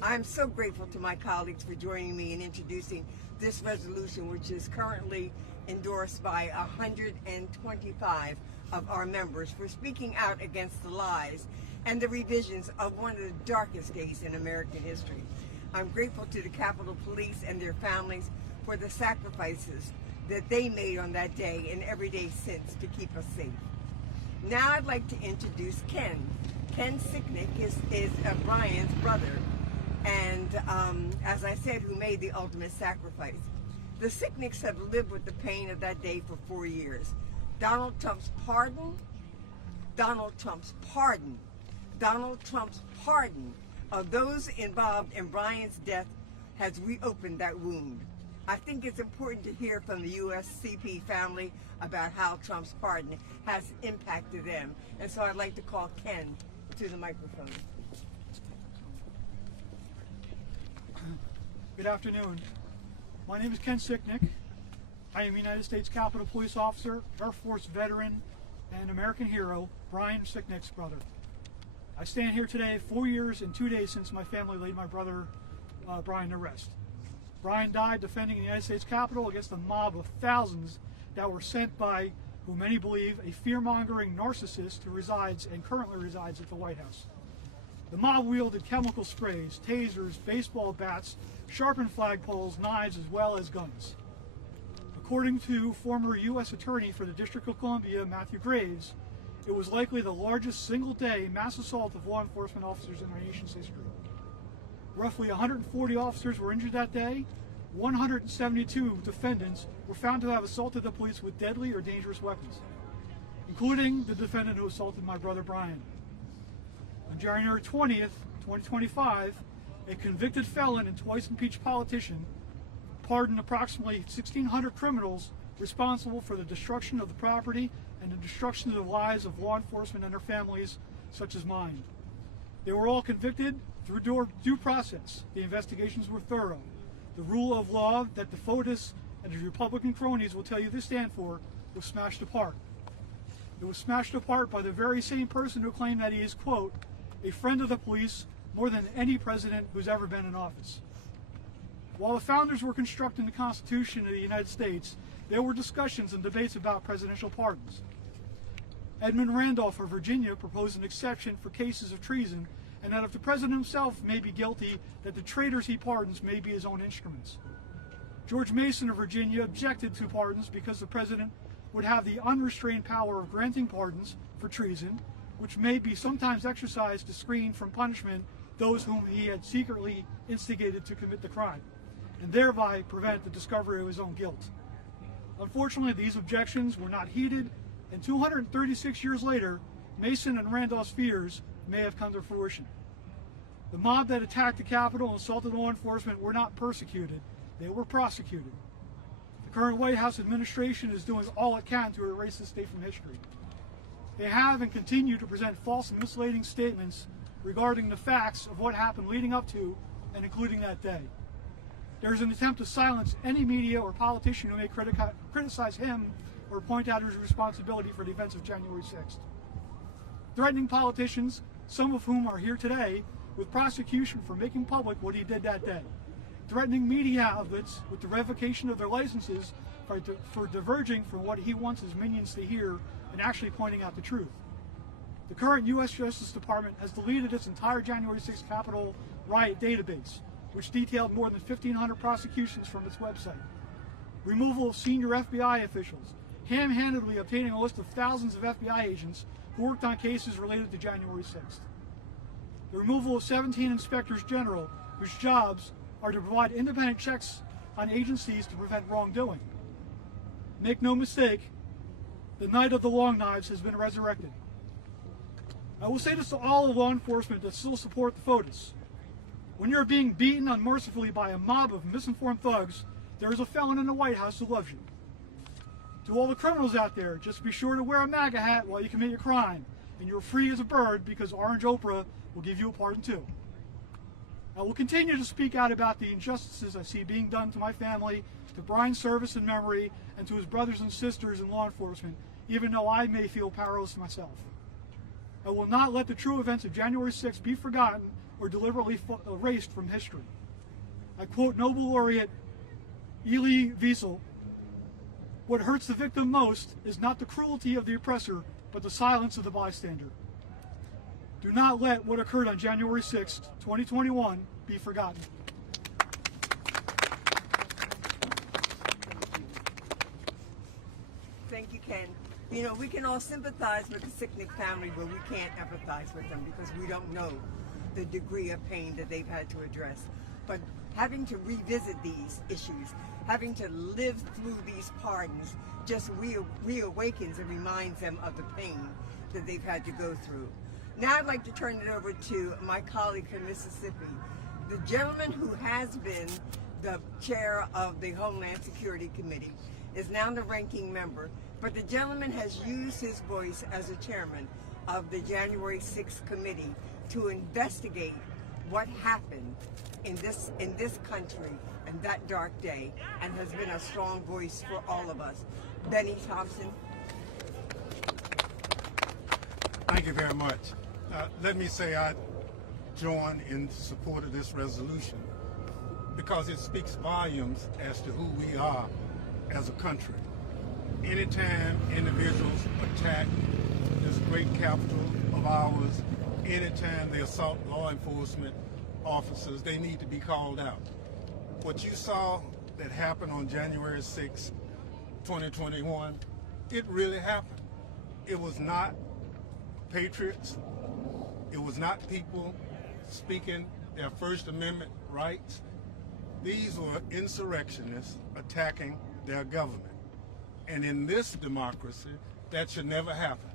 I'm so grateful to my colleagues for joining me in introducing this resolution, which is currently endorsed by 125 of our members, for speaking out against the lies and the revisions of one of the darkest days in American history. I'm grateful to the Capitol Police and their families for the sacrifices that they made on that day and every day since to keep us safe. Now I'd like to introduce Ken. Ken Sicknick is Brian's brother, and as I said, who made the ultimate sacrifice. The Sicknicks have lived with the pain of that day for 4 years. Donald Trump's pardon of those involved in Brian's death has reopened that wound. I think it's important to hear from the USCP family about how Trump's pardon has impacted them. And so I'd like to call Ken to the microphone. Good afternoon. My name is Ken Sicknick. I am a United States Capitol Police officer, Air Force veteran, and American hero, Brian Sicknick's brother. I stand here today 4 years and 2 days since my family laid my brother Brian to rest. Brian died defending the United States Capitol against a mob of thousands that were sent by, who many believe, a fear-mongering narcissist who resides and currently resides at the White House. The mob wielded chemical sprays, tasers, baseball bats, sharpened flagpoles, knives, as well as guns. According to former U.S. Attorney for the District of Columbia, Matthew Graves, it was likely the largest single-day mass assault of law enforcement officers in our nation's history. Roughly 140 officers were injured that day. 172 defendants were found to have assaulted the police with deadly or dangerous weapons, including the defendant who assaulted my brother Brian. On January 20th, 2025, a convicted felon and twice impeached politician pardoned approximately 1,600 criminals responsible for the destruction of the property and the destruction of the lives of law enforcement and their families, such as mine. They were all convicted through due process. The investigations were thorough. The rule of law that the FOTUS and the Republican cronies will tell you they stand for was smashed apart. It was smashed apart by the very same person who claimed that he is, quote, a friend of the police more than any president who's ever been in office. While the founders were constructing the Constitution of the United States, there were discussions and debates about presidential pardons. Edmund Randolph of Virginia proposed an exception for cases of treason, and that if the president himself may be guilty, that the traitors he pardons may be his own instruments. George Mason of Virginia objected to pardons because the president would have the unrestrained power of granting pardons for treason, which may be sometimes exercised to screen from punishment those whom he had secretly instigated to commit the crime, and thereby prevent the discovery of his own guilt. Unfortunately, these objections were not heeded, and 236 years later, Mason and Randolph's fears may have come to fruition. The mob that attacked the Capitol and assaulted law enforcement were not persecuted, they were prosecuted. The current White House administration is doing all it can to erase this day from history. They have and continue to present false and misleading statements regarding the facts of what happened leading up to and including that day. There is an attempt to silence any media or politician who may criticize him or point out his responsibility for the events of January 6th. Threatening politicians, some of whom are here today, with prosecution for making public what he did that day. Threatening media outlets with the revocation of their licenses for diverging from what he wants his minions to hear and actually pointing out the truth. The current U.S. Justice Department has deleted its entire January 6th Capitol riot database, which detailed more than 1,500 prosecutions from its website. Removal of senior FBI officials, ham-handedly obtaining a list of thousands of FBI agents who worked on cases related to January 6th. The removal of 17 inspectors general whose jobs are to provide independent checks on agencies to prevent wrongdoing. Make no mistake, the night of the long knives has been resurrected. I will say this to all law enforcement that still support the FOTUS. When you're being beaten unmercifully by a mob of misinformed thugs, there is a felon in the White House who loves you. To all the criminals out there, just be sure to wear a MAGA hat while you commit your crime, and you're free as a bird because Orange Oprah will give you a pardon too. I will continue to speak out about the injustices I see being done to my family, to Brian's service and memory, and to his brothers and sisters in law enforcement, even though I may feel powerless myself. I will not let the true events of January 6th be forgotten or deliberately erased from history. I quote Nobel laureate Elie Wiesel, "What hurts the victim most is not the cruelty of the oppressor, but the silence of the bystander." Do not let what occurred on January 6, 2021 be forgotten. Thank you, Ken. You know, we can all sympathize with the Sicknick family, but we can't empathize with them because we don't know the degree of pain that they've had to address. But having to revisit these issues, having to live through these pardons, just reawakens and reminds them of the pain that they've had to go through. Now I'd like to turn it over to my colleague from Mississippi, the gentleman who has been the chair of the Homeland Security Committee, is now the ranking member, but the gentleman has used his voice as a chairman of the January 6th committee to investigate what happened in this country and that dark day, and has been a strong voice for all of us. Benny Thompson. Thank you very much. Let me say I join in support of this resolution because it speaks volumes as to who we are as a country. Anytime individuals attack this great capital of ours, anytime they assault law enforcement officers, they need to be called out. What you saw that happened on January 6, 2021, it really happened. It was not patriots. It was not people speaking their First Amendment rights. These were insurrectionists attacking their government. And in this democracy, that should never happen.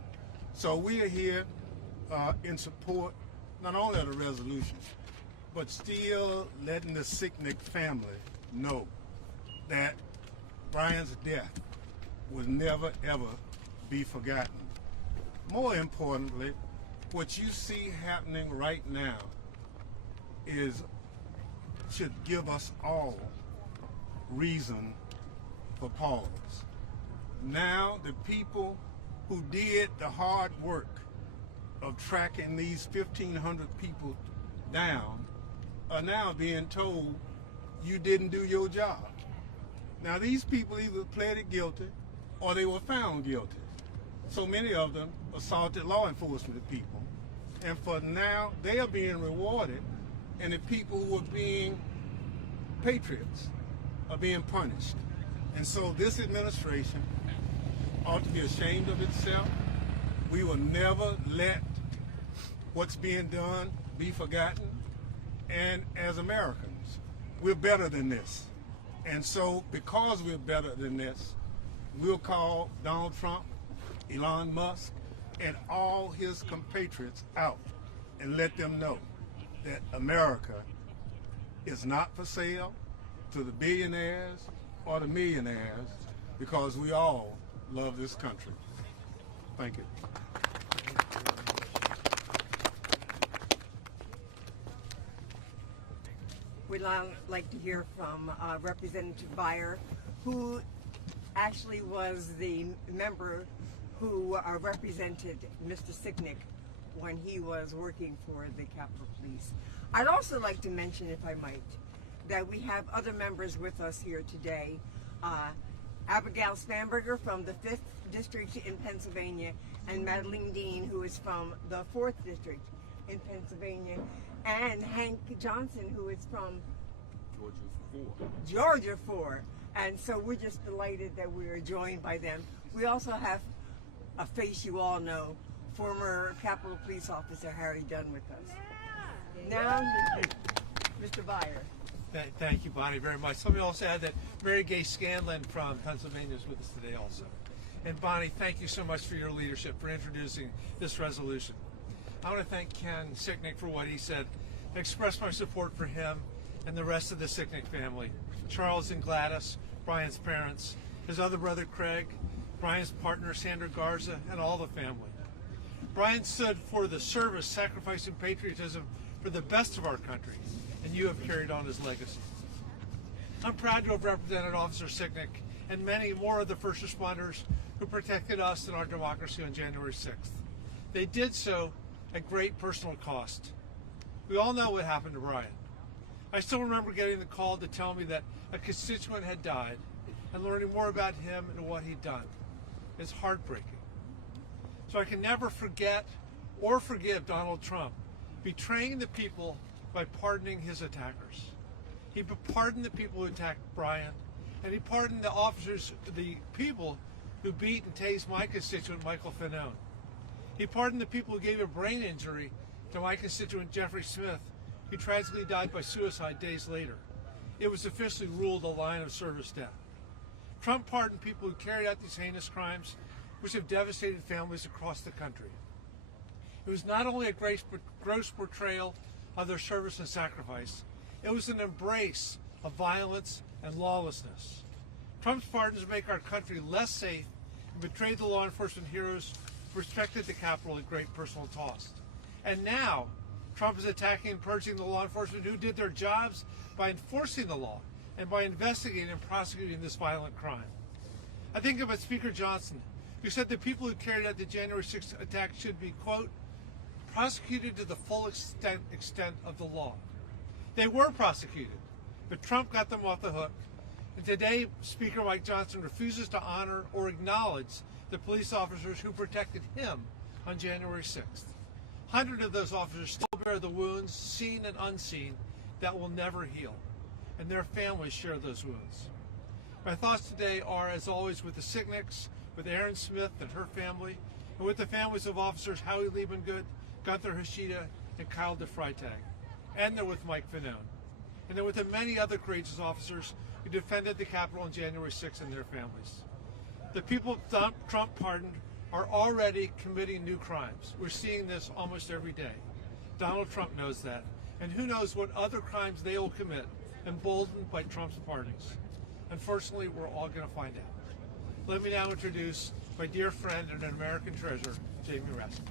So we are here in support not only of the resolution, but still letting the Sicknick family know that Brian's death will never, ever be forgotten. More importantly, what you see happening right now should give us all reason for pause. Now the people who did the hard work of tracking these 1,500 people down are now being told you didn't do your job. Now these people either pleaded guilty or they were found guilty. So many of them assaulted law enforcement people. And for now, they are being rewarded, and the people who are being patriots are being punished. And so this administration ought to be ashamed of itself. We will never let what's being done be forgotten. And as Americans, we're better than this. And so because we're better than this, we'll call Donald Trump, Elon Musk, and all his compatriots out and let them know that America is not for sale to the billionaires or the millionaires, because we all love this country. Thank you. We'd now like to hear from Representative Beyer, who actually was the member who represented Mr. Sicknick when he was working for the Capitol Police. I'd also like to mention, if I might, that we have other members with us here today. Abigail Spanberger from the 5th District in Pennsylvania, and Madeline Dean, who is from the 4th District in Pennsylvania, and Hank Johnson, who is from Georgia 4. And so we're just delighted that we are joined by them. We also have a face you all know, former Capitol Police Officer Harry Dunn with us. Now, Mr. Beyer. Thank you, Bonnie, very much. Let me also add that Mary Gay Scanlon from Pennsylvania is with us today also. And Bonnie, thank you so much for your leadership, for introducing this resolution. I want to thank Ken Sicknick for what he said, and express my support for him and the rest of the Sicknick family, Charles and Gladys, Brian's parents, his other brother Craig, Brian's partner Sandra Garza, and all the family. Brian stood for the service, sacrifice, and patriotism for the best of our country, and you have carried on his legacy. I'm proud to have represented Officer Sicknick and many more of the first responders who protected us and our democracy on January 6th. They did so at great personal cost. We all know what happened to Brian. I still remember getting the call to tell me that a constituent had died and learning more about him and what he'd done. It's heartbreaking. So I can never forget or forgive Donald Trump betraying the people by pardoning his attackers. He pardoned the people who attacked Brian, and he pardoned the officers, the people who beat and tased my constituent, Michael Fanone. He pardoned the people who gave a brain injury to my constituent, Jeffrey Smith, who tragically died by suicide days later. It was officially ruled a line of service death. Trump pardoned people who carried out these heinous crimes, which have devastated families across the country. It was not only a gross portrayal of their service and sacrifice, it was an embrace of violence and lawlessness. Trump's pardons make our country less safe and betrayed the law enforcement heroes who respected the Capitol at great personal cost. And now, Trump is attacking and purging the law enforcement who did their jobs by enforcing the law and by investigating and prosecuting this violent crime. I think about Speaker Johnson, who said the people who carried out the January 6th attack should be, quote, prosecuted to the full extent of the law. They were prosecuted, but Trump got them off the hook. And today, Speaker Mike Johnson refuses to honor or acknowledge the police officers who protected him on January 6th. Hundreds of those officers still bear the wounds, seen and unseen, that will never heal, and their families share those wounds. My thoughts today are, as always, with the Sicknicks, with Aaron Smith and her family, and with the families of officers Howie Liebengood, Gunther Hashida, and Kyle DeFreitag. And they're with Mike Fanone. And they're with the many other courageous officers who defended the Capitol on January 6th and their families. The people Trump pardoned are already committing new crimes. We're seeing this almost every day. Donald Trump knows that. And who knows what other crimes they will commit, emboldened by Trump's pardons. Unfortunately, we're all going to find out. Let me now introduce my dear friend and an American treasure, Jamie Raskin.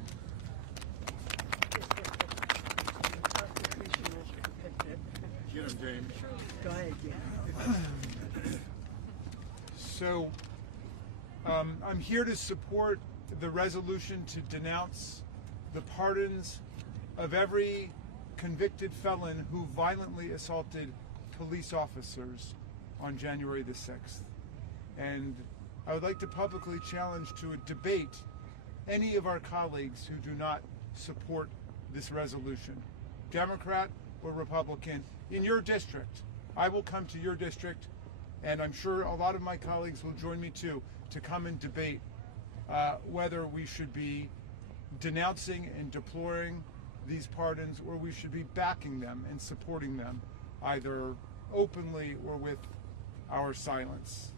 Get him, James. Go ahead, So, I'm here to support the resolution to denounce the pardons of every convicted felon who violently assaulted police officers on January the 6th. And I would like to publicly challenge to a debate any of our colleagues who do not support this resolution, Democrat or Republican, in your district. I will come to your district, and I'm sure a lot of my colleagues will join me too, to come and debate whether we should be denouncing and deploring these pardons, or we should be backing them and supporting them, either openly or with our silence.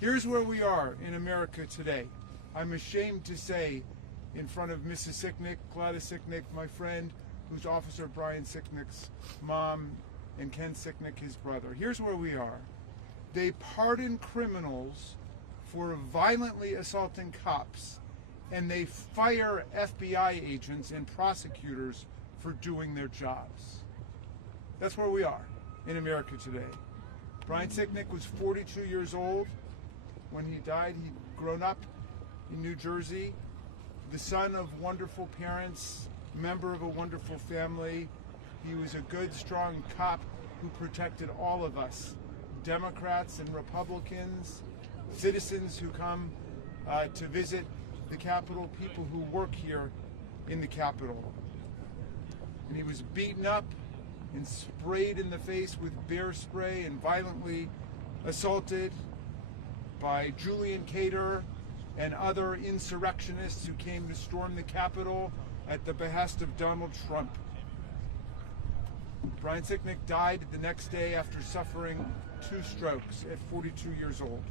Here's where we are in America today. I'm ashamed to say, in front of Mrs. Sicknick, Gladys Sicknick, my friend, who's Officer Brian Sicknick's mom, and Ken Sicknick, his brother. Here's where we are. They pardon criminals for violently assaulting cops, and they fire FBI agents and prosecutors for doing their jobs. That's where we are in America today. Brian Sicknick was 42 years old when he died. He'd grown up in New Jersey, the son of wonderful parents, member of a wonderful family. He was a good, strong cop who protected all of us, Democrats and Republicans, citizens who come to visit the Capitol, people who work here in the Capitol. And he was beaten up and sprayed in the face with bear spray and violently assaulted by Julian Cater and other insurrectionists who came to storm the Capitol at the behest of Donald Trump. Brian Sicknick died the next day after suffering 2 strokes at 42 years old.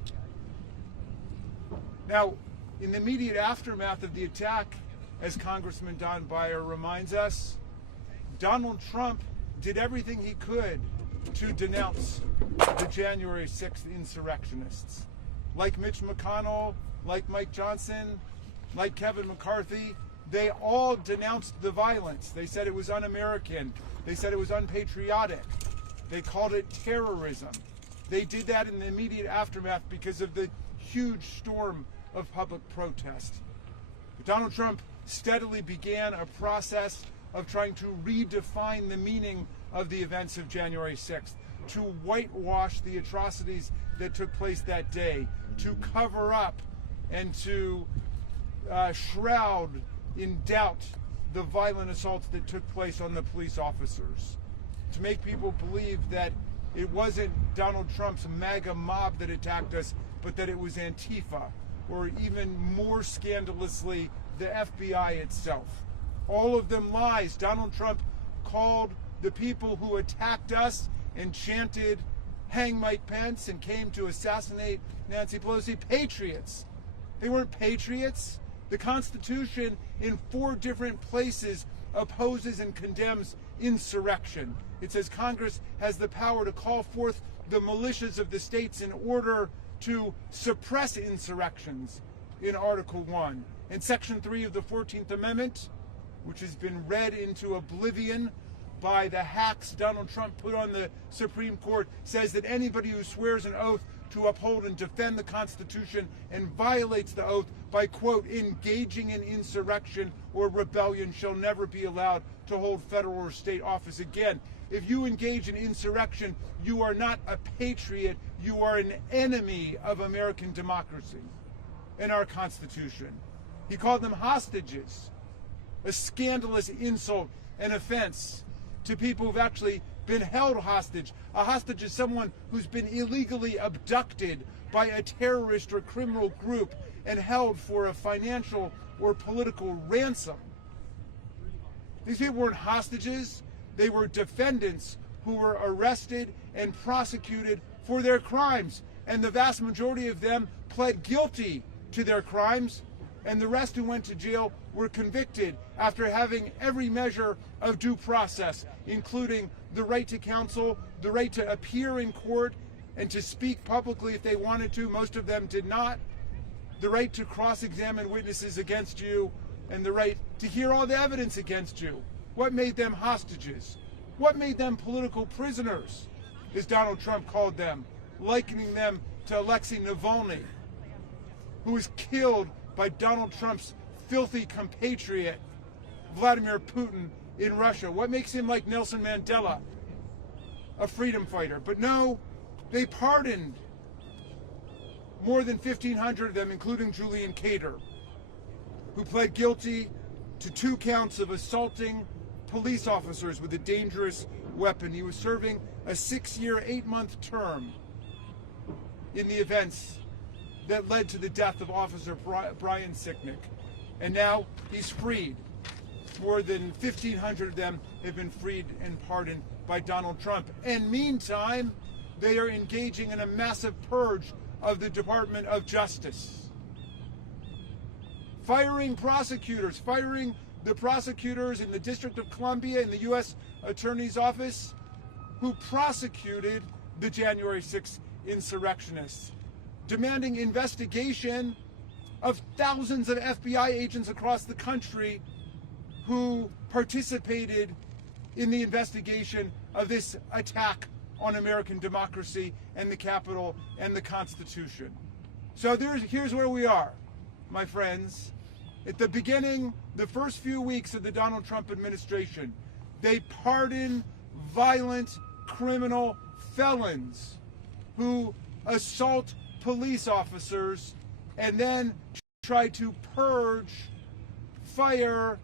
Now, in the immediate aftermath of the attack, as Congressman Don Beyer reminds us, Donald Trump did everything he could to denounce the January 6th insurrectionists. Like Mitch McConnell, like Mike Johnson, like Kevin McCarthy, they all denounced the violence. They said it was un-American. They said it was unpatriotic. They called it terrorism. They did that in the immediate aftermath because of the huge storm of public protest. But Donald Trump steadily began a process of trying to redefine the meaning of the events of January 6th, to whitewash the atrocities that took place that day, to cover up and to shroud in doubt the violent assaults that took place on the police officers, to make people believe that it wasn't Donald Trump's MAGA mob that attacked us, but that it was Antifa, or even more scandalously, the FBI itself. All of them lies. Donald Trump called the people who attacked us and chanted, "Hang Mike Pence," and came to assassinate Nancy Pelosi, patriots. They weren't patriots. The Constitution in 4 different places opposes and condemns insurrection. It says Congress has the power to call forth the militias of the states in order to suppress insurrections in Article 1. And Section 3 of the 14th Amendment, which has been read into oblivion by the hacks Donald Trump put on the Supreme Court, says that anybody who swears an oath to uphold and defend the Constitution and violates the oath by, quote, engaging in insurrection or rebellion shall never be allowed to hold federal or state office again. If you engage in insurrection, you are not a patriot, you are an enemy of American democracy and our Constitution. He called them hostages, a scandalous insult and offense to people who've actually been held hostage. A hostage is someone who's been illegally abducted by a terrorist or criminal group and held for a financial or political ransom. These people weren't hostages. They were defendants who were arrested and prosecuted for their crimes. And the vast majority of them pled guilty to their crimes, and the rest who went to jail were convicted after having every measure of due process, including the right to counsel, the right to appear in court and to speak publicly if they wanted to. Most of them did not. The right to cross-examine witnesses against you, and the right to hear all the evidence against you. What made them hostages? What made them political prisoners, as Donald Trump called them, likening them to Alexei Navalny, who was killed by Donald Trump's filthy compatriot, Vladimir Putin, in Russia? What makes him like Nelson Mandela, a freedom fighter? But no, they pardoned more than 1,500 of them, including Julian Cater, who pled guilty to 2 counts of assaulting police officers with a dangerous weapon. He was serving a 6-year, 8-month term in the events that led to the death of Officer Brian Sicknick. And now he's freed. More than 1,500 of them have been freed and pardoned by Donald Trump. And meantime, they are engaging in a massive purge of the Department of Justice. Firing prosecutors, firing the prosecutors in the District of Columbia in the U.S. Attorney's Office who prosecuted the January 6th insurrectionists, demanding investigation of thousands of FBI agents across the country who participated in the investigation of this attack on American democracy and the Capitol and the Constitution. So here's where we are, my friends. At the beginning, the first few weeks of the Donald Trump administration, they pardon violent criminal felons who assault police officers and then try to purge, fire,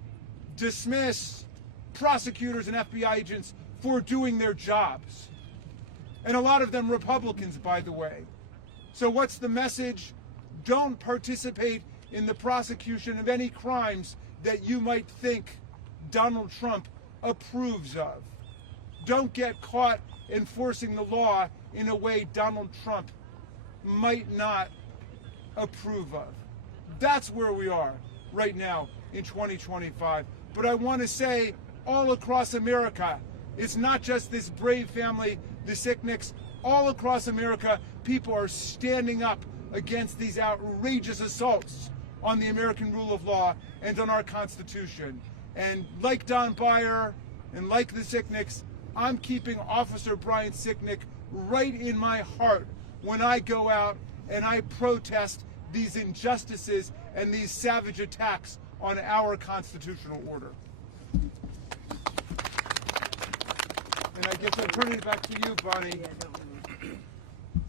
dismiss prosecutors and FBI agents for doing their jobs. And a lot of them Republicans, by the way. So what's the message? Don't participate in the prosecution of any crimes that you might think Donald Trump approves of. Don't get caught enforcing the law in a way Donald Trump might not approve of. That's where we are right now in 2025. But I want to say all across America, it's not just this brave family, the Sicknicks. All across America, people are standing up against these outrageous assaults on the American rule of law and on our Constitution. And like Don Beyer and like the Sicknicks, I'm keeping Officer Brian Sicknick right in my heart when I go out and I protest these injustices and these savage attacks on our constitutional order. guess I'm turning it back to you, Bonnie. Yeah, don't move.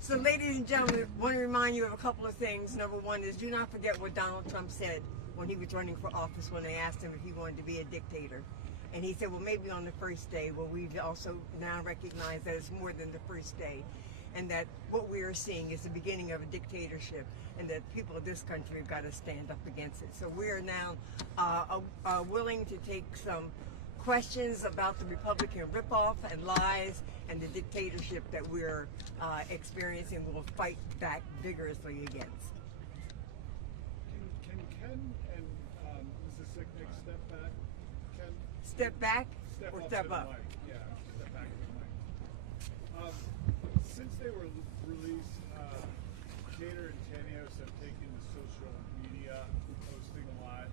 So, ladies and gentlemen, I want to remind you of a couple of things. Number one is do not forget what Donald Trump said when he was running for office when they asked him if he wanted to be a dictator. And he said, well, maybe on the first day. Well, we also now recognize that it's more than the first day, and that what we are seeing is the beginning of a dictatorship, and that people of this country have got to stand up against it. So we are now willing to take some questions about the Republican ripoff and lies and the dictatorship that we're experiencing. We'll fight back vigorously against. Can Ken and Mrs. Sicknick step back? Ken, Step back or up step to the up? mic. Yeah, step back to the mic. Since they were released, Gator and Tanios have taken to social media, posting a lot.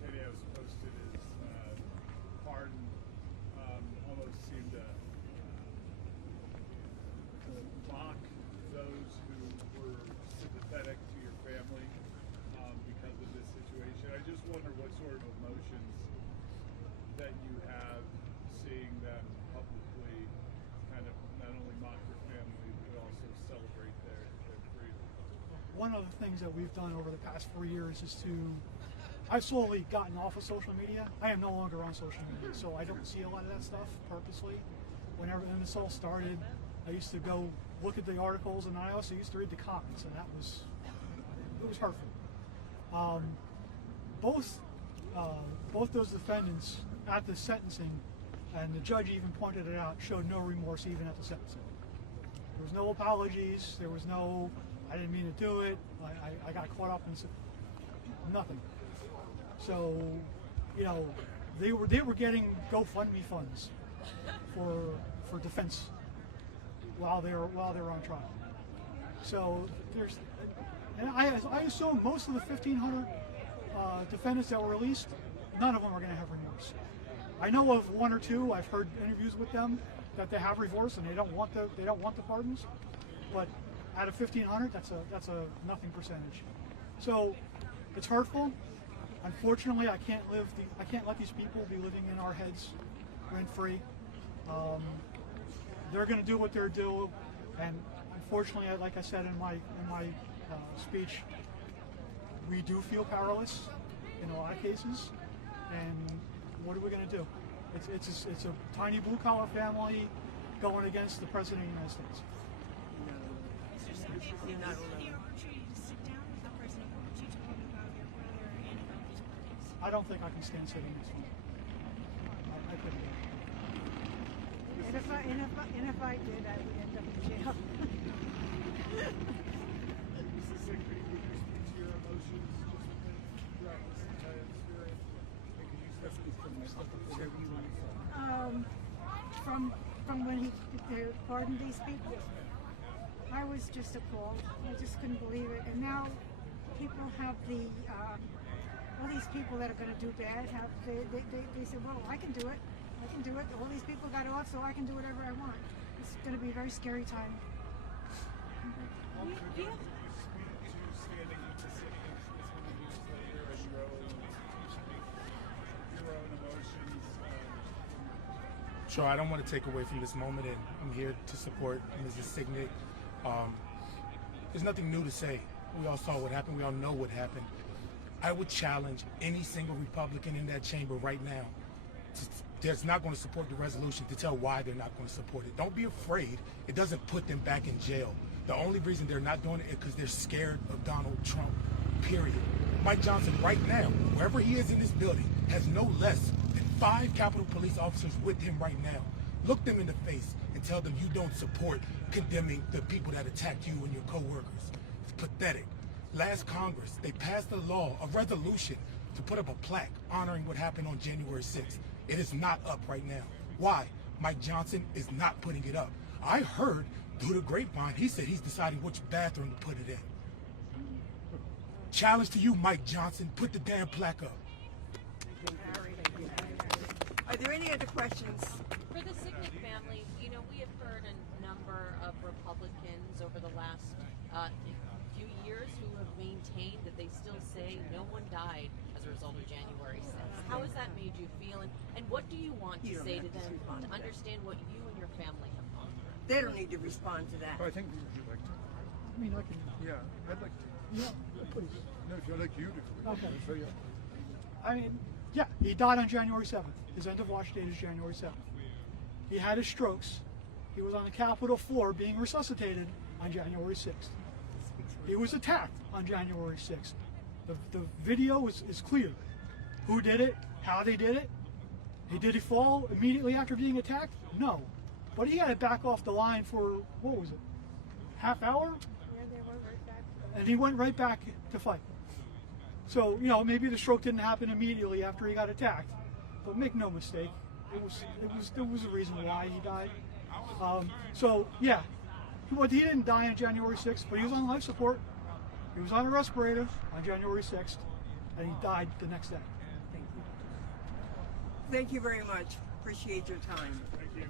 Tanios posted his pardon, almost seemed to mock those who were sympathetic to your family because of this situation. I just wonder what sort of emotions that you have seeing them publicly kind of not only mock your family but also celebrate their freedom. One of the things that we've done over the past 4 years is I've slowly gotten off of social media. I am no longer on social media, so I don't see a lot of that stuff purposely. When this all started, I used to go look at the articles, and I also used to read the comments, and it was hurtful. Both those defendants at the sentencing, and the judge even pointed it out, showed no remorse even at the sentencing. There was no apologies. There was no, I didn't mean to do it. I got caught up in nothing. So, they were getting GoFundMe funds for defense while they were on trial. So and I assume most of the 1,500 defendants that were released, none of them are going to have remorse. I know of one or two. I've heard interviews with them that they have remorse and they don't want the pardons. But out of 1,500, that's a nothing percentage. So it's hurtful. Unfortunately, I can't let these people be living in our heads rent free. They're going to do what they're doing, and unfortunately, like I said in my speech, we do feel powerless in a lot of cases. And what are we going to do? It's a tiny blue collar family going against the President of the United States. You're not alone. I don't think I can stand sitting next to him. I couldn't. And if I did, I would end up in jail. Mrs. Sicknick, would you speak to your emotions throughout this entire experience? And can you step whatever you want to say? From when he pardoned these people, I was just appalled. I just couldn't believe it. And now people have all these people that are going to do bad they said, well, I can do it. All these people got off, so I can do whatever I want. It's going to be a very scary time. You speak to standing with the city as many years later and your own emotions. Sure, I don't want to take away from this moment, and I'm here to support Mrs. Sicknick. There's nothing new to say. We all saw what happened. We all know what happened. I would challenge any single Republican in that chamber right now that's not going to support the resolution to tell why they're not going to support it. Don't be afraid. It doesn't put them back in jail. The only reason they're not doing it is because they're scared of Donald Trump, period. Mike Johnson right now, wherever he is in this building, has no less than 5 Capitol Police officers with him right now. Look them in the face and tell them you don't support condemning the people that attacked you and your co-workers. It's pathetic. Last Congress, they passed a law, a resolution, to put up a plaque honoring what happened on January 6th. It is not up right now. Why? Mike Johnson is not putting it up. I heard through the grapevine, he said he's deciding which bathroom to put it in. Challenge to you, Mike Johnson, put the damn plaque up. Are there any other questions? For the Sicknick family, we have heard a number of Republicans over the last few years who have maintained that they still say no one died as a result of January 6th. How has that made you feel? And What do you want You to don't say have to to them respond to to that. understand what you and your family have gone through? They don't need to respond to that. I think you'd like to. I mean, I can. Yeah, I'd like to. Yeah, please. No, if I'd like you to. Okay. So, yeah. I mean, yeah, he died on January 7th. His end of watch date is January 7th. He had his strokes. He was on the Capitol floor being resuscitated on January 6th. He was attacked on January 6th. The video is clear. Who did it? How they did it? Did he fall immediately after being attacked? No. But he had to back off the line for, what was it, half hour? Yeah, they were right back. And he went right back to fight. So, maybe the stroke didn't happen immediately after he got attacked. But make no mistake, there was a reason why he died. So, yeah, he didn't die on January 6th, but he was on life support. He was on a respirator on January 6th, and he died the next day. Thank you. Thank you very much. Appreciate your time. Thank you.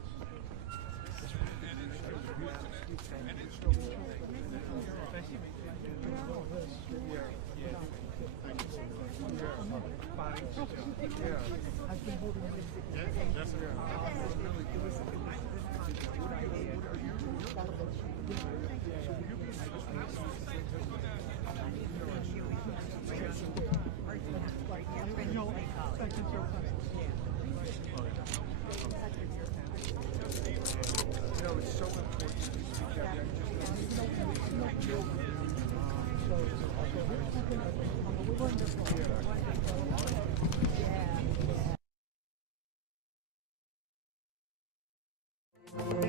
It's so important to speak out.